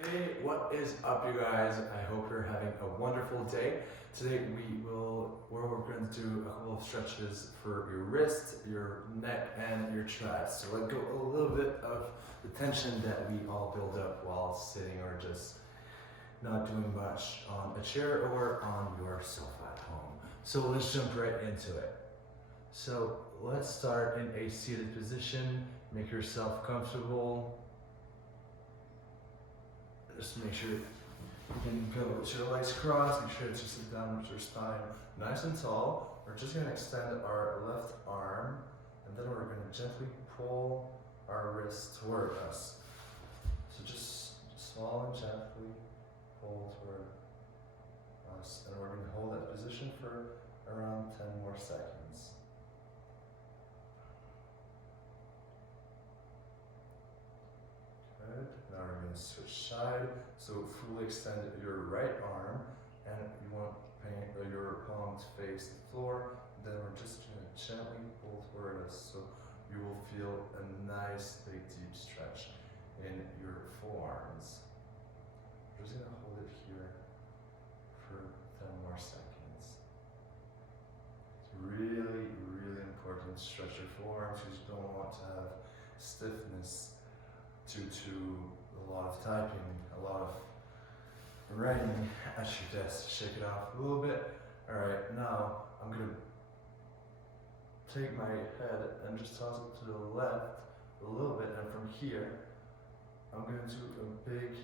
Hey, what is up, you guys? I hope you're having a wonderful day. Today we're going to do a couple of stretches for your wrist, your neck, and your traps. So let go a little bit of the tension that we all build up while sitting or just not doing much on a chair or on your sofa at home. So let's jump right into it. So let's start in a seated position. Make yourself comfortable. Just make sure you can go with your legs crossed. Make sure to sit down with your spine nice and tall. We're just going to extend our left arm, and then we're going to gently pull our wrist toward us. So just small and gently pull toward us, and we're going to hold that position for around 10 more seconds. Good. Now we're going to switch side. So fully extend your right arm, and you want your palm to face the floor. Then we're just going to gently pull toward us, so you will feel a nice big deep stretch in your forearms. We're just going to hold it here for 10 more seconds. It's really, really important to stretch your forearms because you don't want to have stiffness due to a lot of typing, a lot of writing at your desk. Shake it off a little bit. Alright, now I'm going to take my head and just toss it to the left a little bit, and from here I'm going to do a big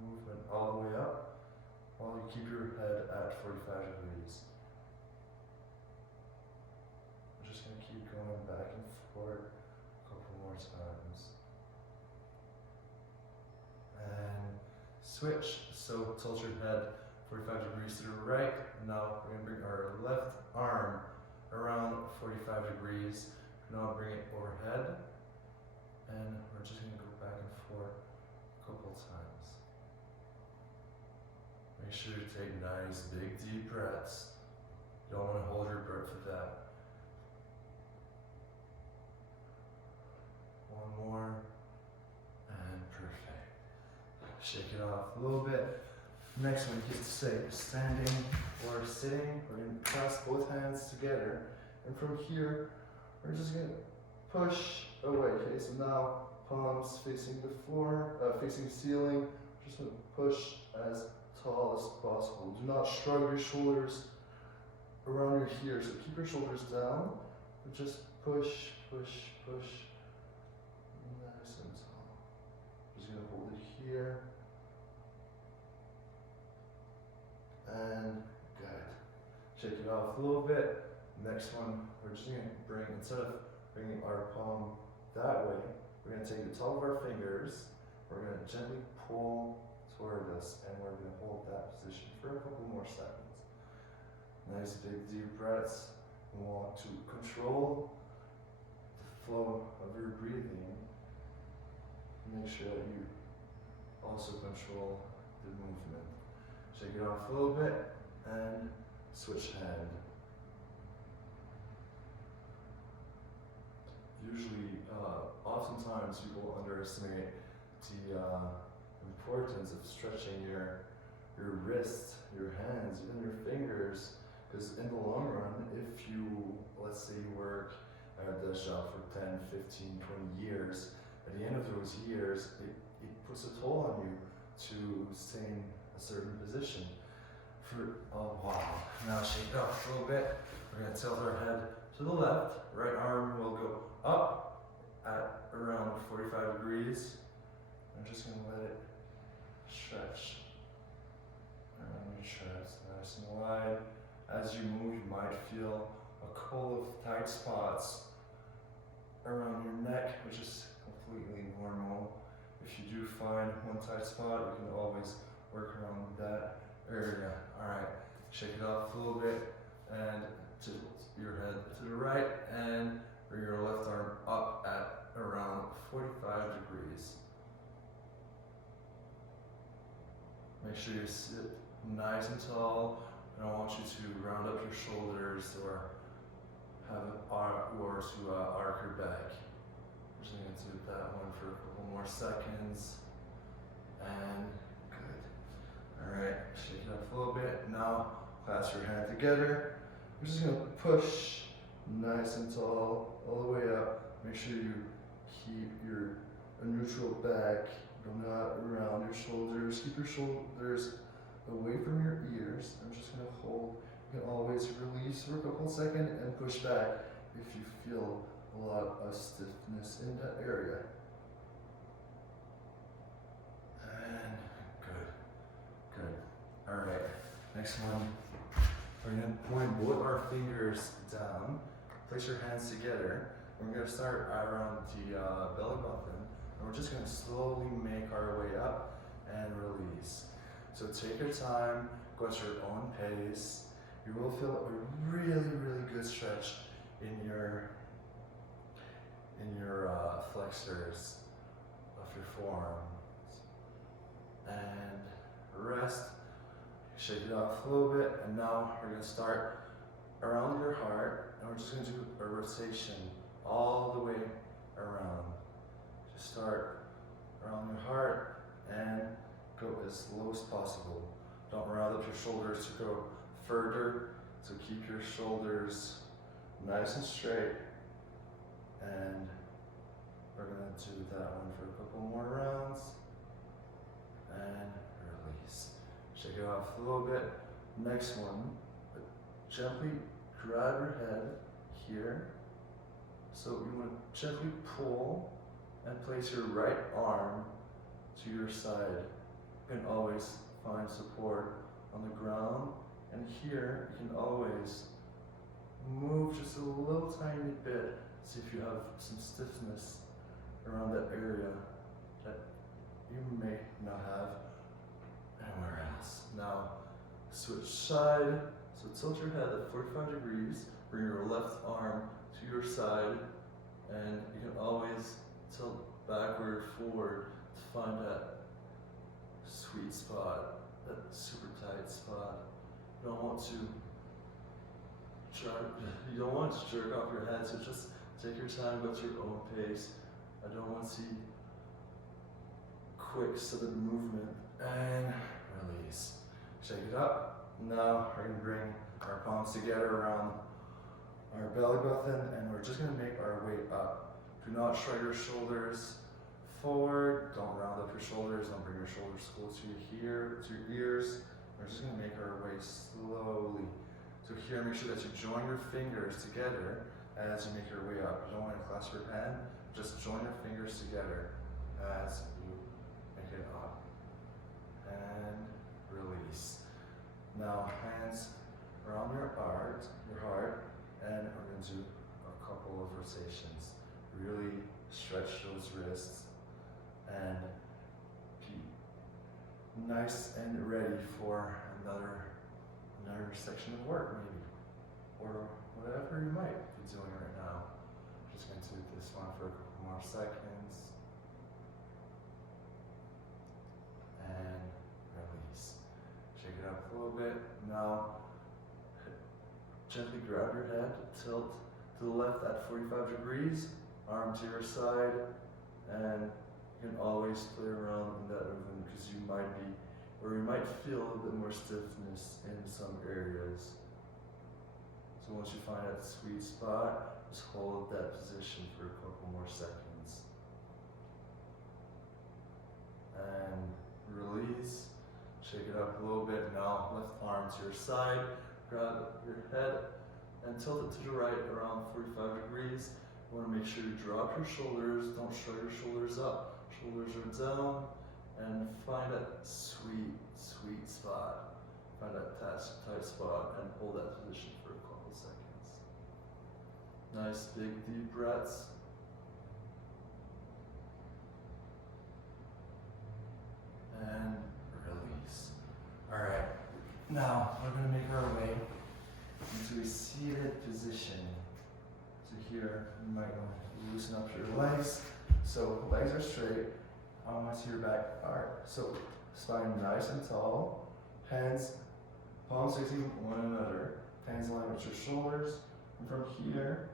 movement all the way up while you keep your head at 45 degrees. I'm just going to keep going back and forth a couple more times. And switch. So tilt your head 45 degrees to the right. Now we're going to bring our left arm around 45 degrees. Now bring it overhead. And we're just going to go back and forth a couple times. Make sure you take nice, big, deep breaths. You don't want to hold your breath with that. One more. And perfect. Shake it off a little bit. Next one is to say standing or sitting. We're going to clasp both hands together. And from here, we're just going to push away. Okay, so now palms facing the floor, facing the ceiling. Just going to push as tall as possible. Do not shrug your shoulders around your ears. So keep your shoulders down. But just push, push, push. Nice and tall. Just going to hold it here. And good. Shake it off a little bit. Next one, we're just going to bring, instead of bringing our palm that way, we're going to take the top of our fingers, we're going to gently pull toward us, and we're going to hold that position for a couple more seconds. Nice big deep breaths. We want to control the flow of your breathing. Make sure that you also control the movement. Shake it off a little bit and switch hand. Usually, oftentimes people underestimate the importance of stretching your wrists, your hands, even your fingers, because in the long run, if you, let's say you work at a desk job for 10, 15, 20 years, at the end of those years, it puts a toll on you to stay in a certain position for a while. Now shake it off a little bit. We're going to tilt our head to the left. Right arm will go up at around 45 degrees. I'm just going to let it stretch around your chest, nice and wide. As you move, you might feel a couple of tight spots around your neck, which is completely normal. If you do find one tight spot, you can always work around that area. Alright, shake it off a little bit and tilt your head to the right and bring your left arm up at around 45 degrees. Make sure you sit nice and tall. I don't want you to round up your shoulders or have an arc or to arc your back. Just going to do that one for a couple more seconds. And good. Alright, shake it up a little bit. Now, clasp your hand together. We're just gonna push nice and tall all the way up. Make sure you keep your neutral back, not around your shoulders. Keep your shoulders away from your ears. I'm just gonna hold. You can always release for a couple seconds and push back if you feel a lot of stiffness in that area. And good. All right, next one. We're gonna point both our fingers down. Place your hands together. We're gonna start around the belly button, and we're just gonna slowly make our way up and release. So take your time, go at your own pace. You will feel a really good stretch in your flexors of your forearms. And rest. Shake it off a little bit, and now we're gonna start around your heart, and we're just gonna do a rotation all the way around. Just start around your heart and go as low as possible. Don't round up your shoulders to go further, so keep your shoulders nice and straight. And we're gonna do that one for a couple more rounds. And release. Shake it off a little bit. Next one, gently grab your head here. So you want to gently pull and place your right arm to your side. You can always find support on the ground. And here, you can always move just a little tiny bit. See if you have some stiffness around that area that you may not have anywhere else. Now, switch side. So tilt your head at 45 degrees. Bring your left arm to your side. And you can always tilt backward, forward to find that sweet spot, that super tight spot. You don't want to jerk off your head, so just take your time, go at your own pace. I don't want to see quick, sudden movement. And release. Shake it up. Now we're going to bring our palms together around our belly button, and we're just going to make our way up. Do not shrug your shoulders forward. Don't round up your shoulders. Don't bring your shoulders close to your ears. We're just going to make our way slowly. So here, make sure that you join your fingers together as you make your way up. You don't want to clasp your hand. Just join your fingers together as you make it up. And release. Now, hands around your heart, and we're going to do a couple of rotations. Really stretch those wrists and be nice and ready for another section of work, maybe, or whatever you might be doing right now. Just going to do this one for a couple more seconds. And release. Shake it up a little bit. Now, gently grab your head, tilt to the left at 45 degrees, arm to your side, and you can always play around in that movement because you might feel a bit more stiffness in some areas. So once you find that sweet spot, just hold that position for a couple more seconds. And release. Shake it up a little bit. Now, left arm to your side. Grab your head and tilt it to the right around 45 degrees. You want to make sure you drop your shoulders. Don't shrug your shoulders up. Shoulders are down. And find that sweet spot. Find that tight spot and hold that position for a couple seconds. Nice big deep breaths. And release. Alright, now we're going to make our way into a seated position. So here, you might want to loosen up your legs. So legs are straight, arms to your back. Alright, so spine nice and tall, hands, palms facing one another, hands aligned with your shoulders. And from here,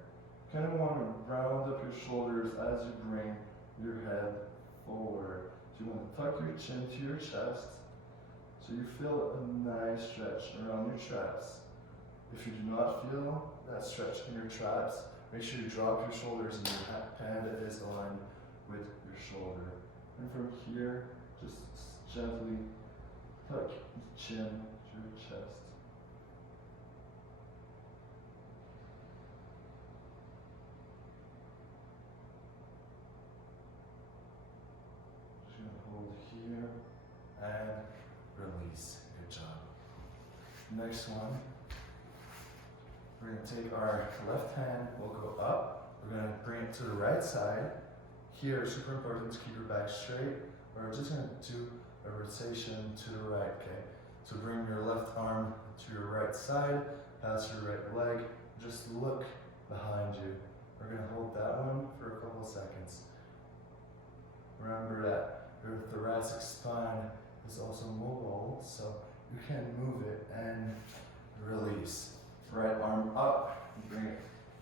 kind of want to round up your shoulders as you bring your head forward. You want to tuck your chin to your chest so you feel a nice stretch around your traps. If you do not feel that stretch in your traps, make sure you drop your shoulders and your hand is aligned with your shoulder. And from here, just gently tuck the chin to your chest. Just gonna hold here and release. Good job. Next one. We're going to take our left hand, we'll go up, we're going to bring it to the right side. Here, super important to keep your back straight. We're just going to do a rotation to the right, okay? So bring your left arm to your right side, pass your right leg, just look behind you. We're going to hold that one for a couple of seconds. Remember that your thoracic spine is also mobile, so you can move it and release. Right arm up, bring it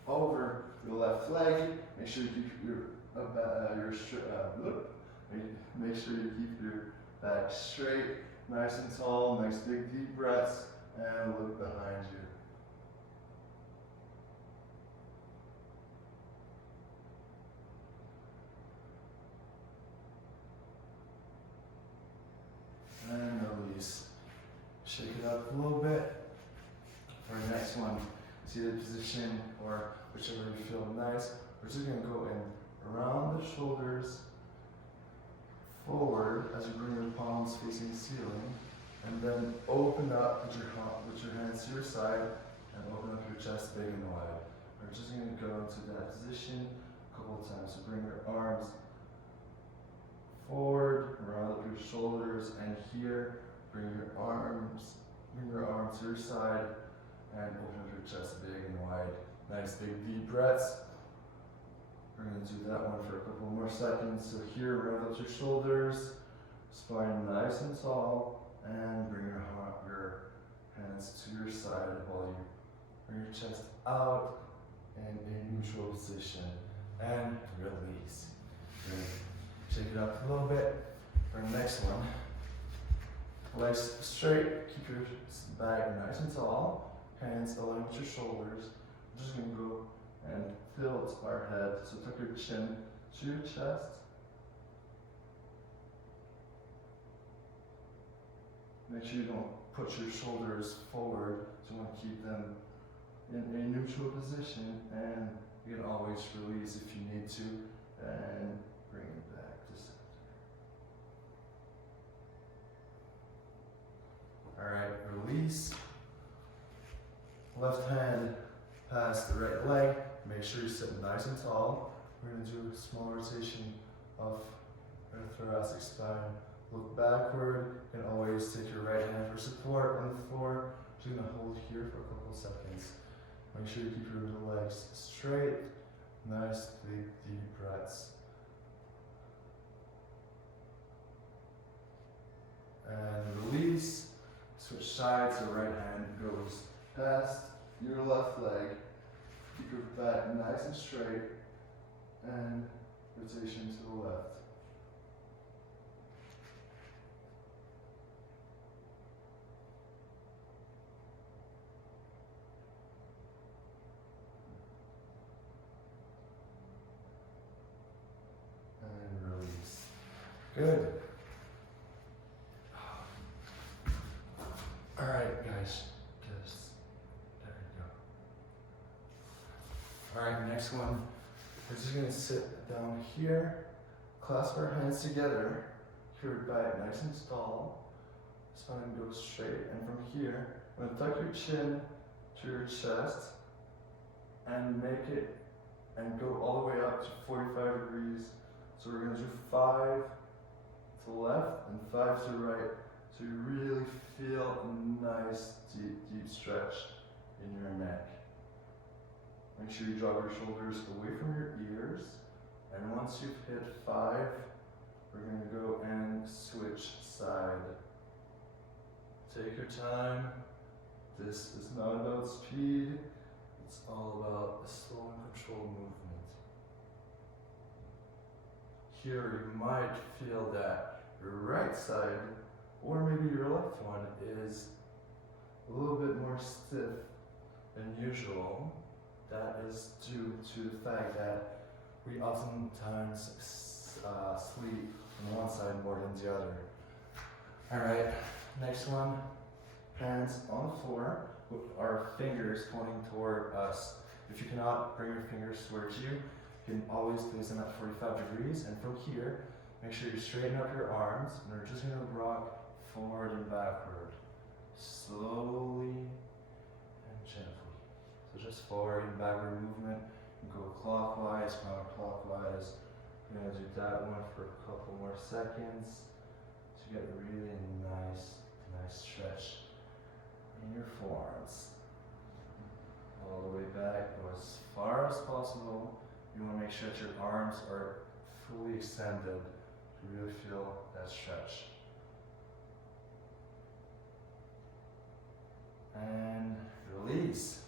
over your left leg. Make sure you keep make sure you keep your back straight, nice and tall. Nice big deep breaths, and look behind you. And release. Shake it up a little bit. For our next one, seated position or whichever you feel nice. We're just going to go in around the shoulders, forward as you bring your palms facing the ceiling, and then open up with your hands to your side and open up your chest big and wide. We're just going to go into that position a couple of times. So bring your arms forward, round up your shoulders, and here, bring your arm to your side, and open up your chest big and wide. Nice big deep breaths. We're going to do that one for a couple more seconds. So here, round up your shoulders, spine nice and tall, and bring your hands to your side while you bring your chest out in a neutral position. And release. Great. Shake it up a little bit. For the next one, legs straight, keep your back nice and tall. Hands aligned with your shoulders. I'm just going to go and tilt our head. So tuck your chin to your chest. Make sure you don't put your shoulders forward. So you want to keep them in a neutral position. And you can always release if you need to. And bring it back to center. Alright, release. Left hand past the right leg. Make sure you sit nice and tall. We're going to do a small rotation of our thoracic spine. Look backward. You can always take your right hand for support on the floor. Just going to hold here for a couple of seconds. Make sure you keep your legs straight. Nice big deep breaths. And release. Switch sides. The right hand goes past your left leg. Keep your back nice and straight. And rotation to the left. And release. Good. All right, guys. There you go. All right, next one. We're just going to sit down here, clasp our hands together, keep your back nice and tall, spine goes straight, and from here, I'm going to tuck your chin to your chest, and make it, and go all the way up to 45 degrees. So we're going to do 5 to the left, and 5 to the right, so you really feel a nice deep stretch in your neck. Make sure you drop your shoulders away from your ears. And once you've hit 5, we're going to go and switch side. Take your time. This is not about speed. It's all about a slow and controlled movement. Here you might feel that your right side, or maybe your left one, is a little bit more stiff than usual, that is due to the fact that we oftentimes sleep on one side more than the other. Alright, next one, hands on the floor with our fingers pointing toward us. If you cannot bring your fingers towards you, you can always place them at 45 degrees, and from here, make sure you straighten up your arms, and we're just going to rock forward and backward, slowly and gently. So just forward and backward movement. You go clockwise, counterclockwise. We're going to do that one for a couple more seconds to get a really nice stretch in your forearms. All the way back, go as far as possible. You want to make sure that your arms are fully extended to really feel that stretch. And release.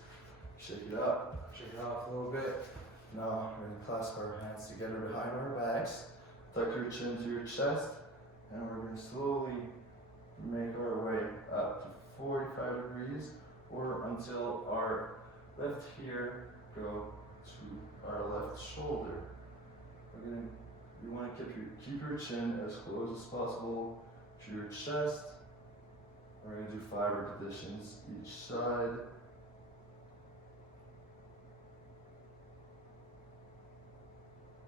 Shake it up, shake it off a little bit. Now we're going to clasp our hands together behind our backs. Tuck your chin to your chest, and we're going to slowly make our way up to 45 degrees, or until our left here go to our left shoulder. You want to keep your chin as close as possible to your chest. We're going to do 5 repetitions each side.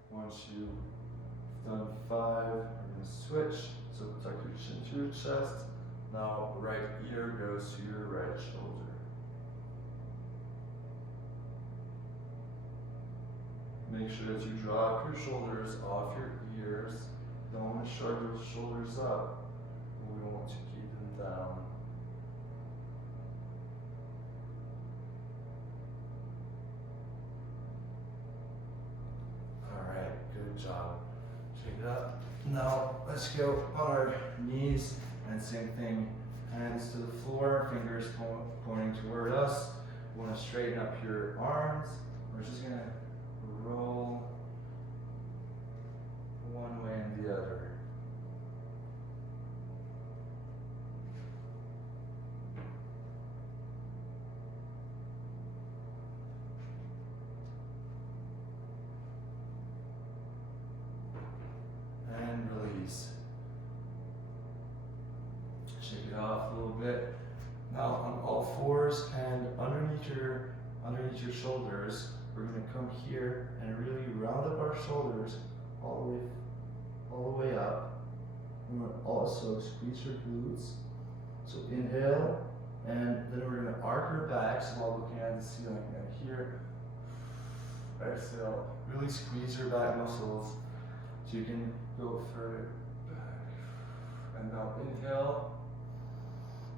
Once you've done 5, we're going to switch. So tuck your chin to your chest. Now right ear goes to your right shoulder. Make sure that you drop your shoulders off your ears. Don't want to shrug those shoulders up. We want to keep them down. Alright, good job. Shake it up. Now let's go on our knees, and same thing. Hands to the floor, fingers pointing toward us. You want to straighten up your arms. We're just going to roll one way and the other. And release. Shake it off a little bit. Now on all fours and underneath your shoulders, we're going to come here and really round up our shoulders all the way up. And we're also squeeze your glutes. So inhale, and then we're going to arc our backs while looking at the ceiling. And here, exhale, really squeeze your back muscles so you can go further back. And now inhale.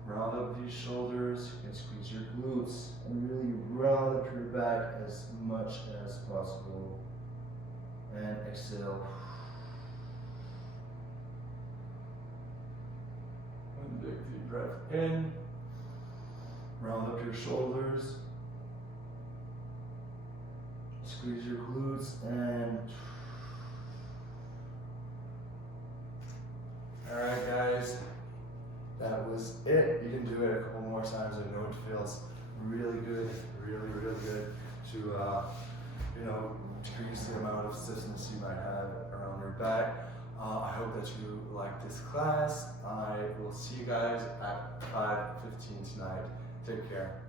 Round up these shoulders, you can squeeze your glutes and really round up your back as much as possible. And exhale. And big deep breath in. Round up your shoulders. Squeeze your glutes and alright guys. That was it. You can do it a couple more times. I know it feels really good, really good to decrease the amount of stiffness you might have around your back. I hope that you like this class. I will see you guys at 5:15 tonight. Take care.